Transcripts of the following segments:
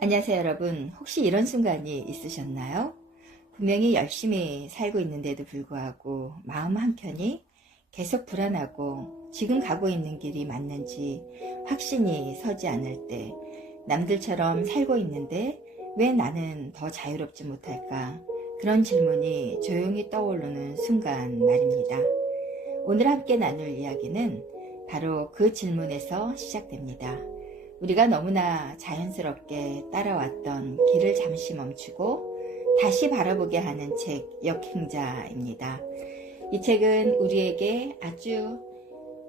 안녕하세요, 여러분. 혹시 이런 순간이 있으셨나요? 분명히 열심히 살고 있는데도 불구하고 마음 한켠이 계속 불안하고 지금 가고 있는 길이 맞는지 확신이 서지 않을 때, 남들처럼 살고 있는데 왜 나는 더 자유롭지 못할까? 그런 질문이 조용히 떠오르는 순간 말입니다. 오늘 함께 나눌 이야기는 바로 그 질문에서 시작됩니다. 우리가 너무나 자연스럽게 따라왔던 길을 잠시 멈추고 다시 바라보게 하는 책 역행자입니다. 이 책은 우리에게 아주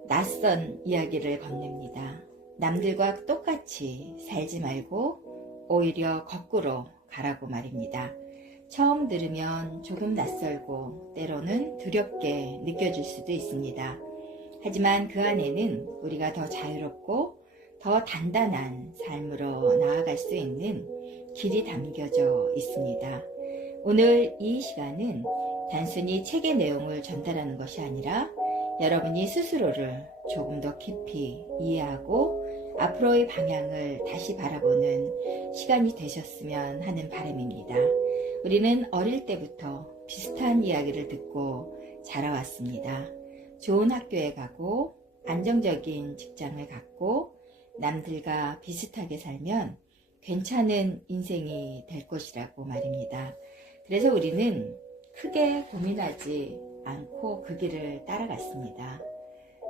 낯선 이야기를 건넵니다. 남들과 똑같이 살지 말고 오히려 거꾸로 가라고 말입니다. 처음 들으면 조금 낯설고 때로는 두렵게 느껴질 수도 있습니다. 하지만 그 안에는 우리가 더 자유롭고 더 단단한 삶으로 나아갈 수 있는 길이 담겨져 있습니다. 오늘 이 시간은 단순히 책의 내용을 전달하는 것이 아니라 여러분이 스스로를 조금 더 깊이 이해하고 앞으로의 방향을 다시 바라보는 시간이 되셨으면 하는 바람입니다. 우리는 어릴 때부터 비슷한 이야기를 듣고 자라왔습니다. 좋은 학교에 가고 안정적인 직장을 갖고 남들과 비슷하게 살면 괜찮은 인생이 될 것이라고 말입니다. 그래서 우리는 크게 고민하지 않고 그 길을 따라갔습니다.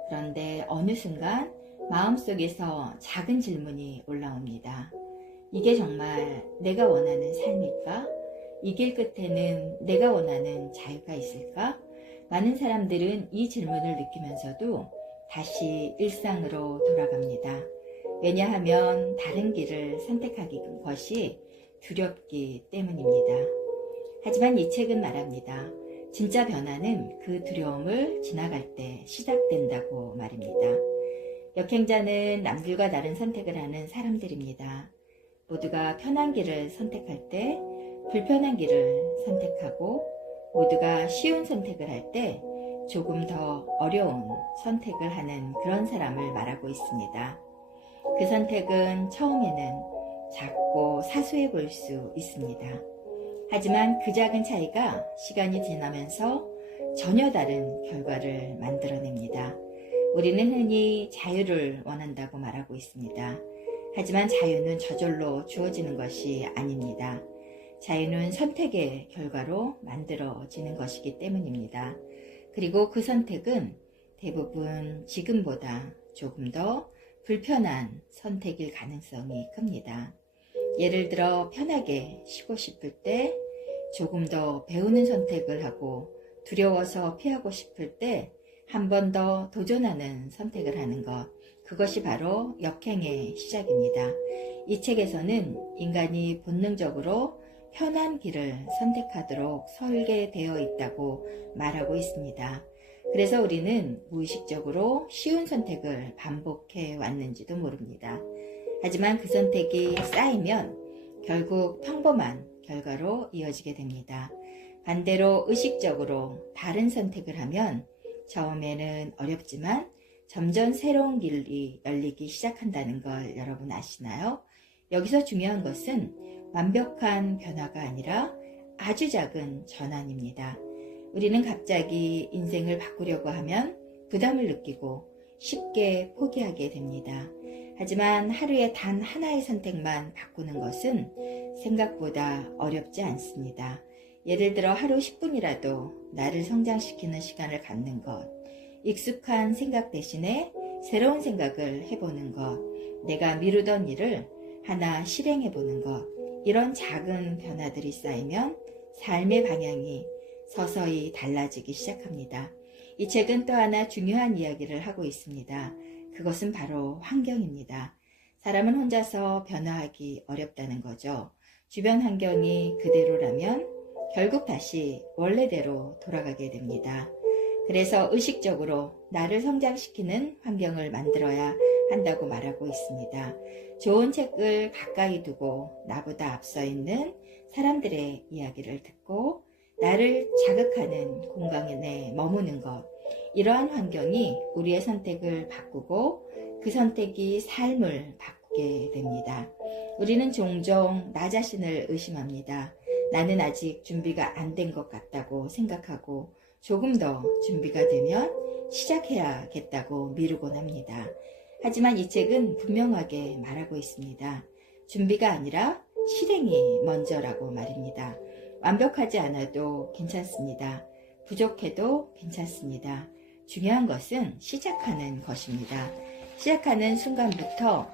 그런데 어느 순간 마음속에서 작은 질문이 올라옵니다. 이게 정말 내가 원하는 삶일까? 이 길 끝에는 내가 원하는 자유가 있을까? 많은 사람들은 이 질문을 느끼면서도 다시 일상으로 돌아갑니다. 왜냐하면 다른 길을 선택하기 것이 두렵기 때문입니다. 하지만 이 책은 말합니다. 진짜 변화는 그 두려움을 지나갈 때 시작된다고 말입니다. 역행자는 남들과 다른 선택을 하는 사람들입니다. 모두가 편한 길을 선택할 때 불편한 길을 선택하고 모두가 쉬운 선택을 할 때 조금 더 어려운 선택을 하는 그런 사람을 말하고 있습니다. 그 선택은 처음에는 작고 사소해 보일 수 있습니다. 하지만 그 작은 차이가 시간이 지나면서 전혀 다른 결과를 만들어냅니다. 우리는 흔히 자유를 원한다고 말하고 있습니다. 하지만 자유는 저절로 주어지는 것이 아닙니다. 자유는 선택의 결과로 만들어지는 것이기 때문입니다. 그리고 그 선택은 대부분 지금보다 조금 더 불편한 선택일 가능성이 큽니다. 예를 들어 편하게 쉬고 싶을 때 조금 더 배우는 선택을 하고 두려워서 피하고 싶을 때 한 번 더 도전하는 선택을 하는 것, 그것이 바로 역행의 시작입니다. 이 책에서는 인간이 본능적으로 편한 길을 선택하도록 설계되어 있다고 말하고 있습니다. 그래서 우리는 무의식적으로 쉬운 선택을 반복해 왔는지도 모릅니다. 하지만 그 선택이 쌓이면 결국 평범한 결과로 이어지게 됩니다. 반대로 의식적으로 다른 선택을 하면 처음에는 어렵지만 점점 새로운 길이 열리기 시작한다는 걸 여러분 아시나요? 여기서 중요한 것은 완벽한 변화가 아니라 아주 작은 전환입니다. 우리는 갑자기 인생을 바꾸려고 하면 부담을 느끼고 쉽게 포기하게 됩니다. 하지만 하루에 단 하나의 선택만 바꾸는 것은 생각보다 어렵지 않습니다. 예를 들어 하루 10분이라도 나를 성장시키는 시간을 갖는 것, 익숙한 생각 대신에 새로운 생각을 해보는 것, 내가 미루던 일을 하나 실행해보는 것, 이런 작은 변화들이 쌓이면 삶의 방향이 서서히 달라지기 시작합니다. 이 책은 또 하나 중요한 이야기를 하고 있습니다. 그것은 바로 환경입니다. 사람은 혼자서 변화하기 어렵다는 거죠. 주변 환경이 그대로라면 결국 다시 원래대로 돌아가게 됩니다. 그래서 의식적으로 나를 성장시키는 환경을 만들어야 한다고 말하고 있습니다. 좋은 책을 가까이 두고 나보다 앞서 있는 사람들의 이야기를 듣고 나를 자극하는 공간에 머무는 것, 이러한 환경이 우리의 선택을 바꾸고 그 선택이 삶을 바꾸게 됩니다. 우리는 종종 나 자신을 의심합니다. 나는 아직 준비가 안 된 것 같다고 생각하고 조금 더 준비가 되면 시작해야겠다고 미루곤 합니다. 하지만 이 책은 분명하게 말하고 있습니다. 준비가 아니라 실행이 먼저라고 말입니다. 완벽하지 않아도 괜찮습니다. 부족해도 괜찮습니다. 중요한 것은 시작하는 것입니다. 시작하는 순간부터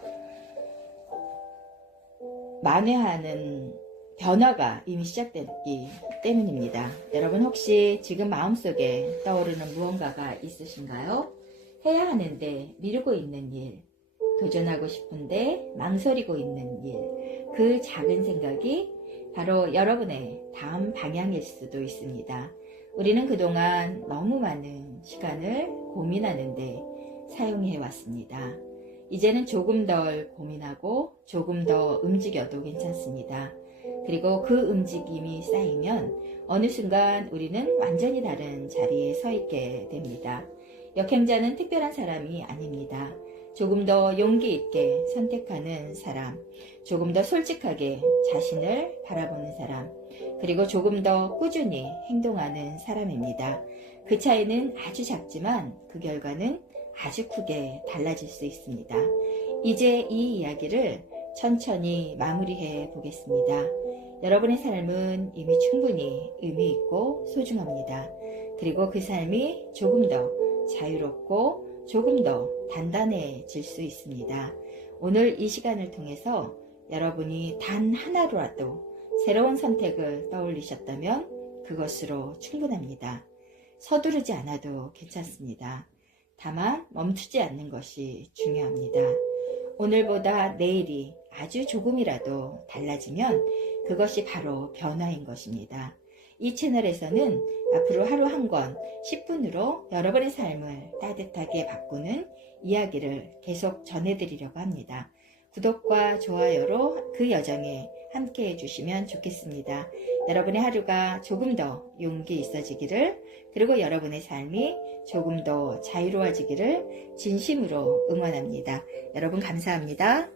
만회하는 변화가 이미 시작됐기 때문입니다. 여러분 혹시 지금 마음속에 떠오르는 무언가가 있으신가요? 해야 하는데 미루고 있는 일, 도전하고 싶은데 망설이고 있는 일, 그 작은 생각이 바로 여러분의 다음 방향일 수도 있습니다. 우리는 그동안 너무 많은 시간을 고민하는데 사용해 왔습니다. 이제는 조금 덜 고민하고 조금 더 움직여도 괜찮습니다. 그리고 그 움직임이 쌓이면 어느 순간 우리는 완전히 다른 자리에 서 있게 됩니다. 역행자는 특별한 사람이 아닙니다. 조금 더 용기 있게 선택하는 사람, 조금 더 솔직하게 자신을 바라보는 사람, 그리고 조금 더 꾸준히 행동하는 사람입니다. 그 차이는 아주 작지만 그 결과는 아주 크게 달라질 수 있습니다. 이제 이 이야기를 천천히 마무리해 보겠습니다. 여러분의 삶은 이미 충분히 의미 있고 소중합니다. 그리고 그 삶이 조금 더 자유롭고 조금 더 단단해질 수 있습니다. 오늘 이 시간을 통해서 여러분이 단 하나로라도 새로운 선택을 떠올리셨다면 그것으로 충분합니다. 서두르지 않아도 괜찮습니다. 다만 멈추지 않는 것이 중요합니다. 오늘보다 내일이 아주 조금이라도 달라지면 그것이 바로 변화인 것입니다. 이 채널에서는 앞으로 하루 한 권 10분으로 여러분의 삶을 따뜻하게 바꾸는 이야기를 계속 전해드리려고 합니다. 구독과 좋아요로 그 여정에 함께 해주시면 좋겠습니다. 여러분의 하루가 조금 더 용기 있어지기를, 그리고 여러분의 삶이 조금 더 자유로워지기를 진심으로 응원합니다. 여러분 감사합니다.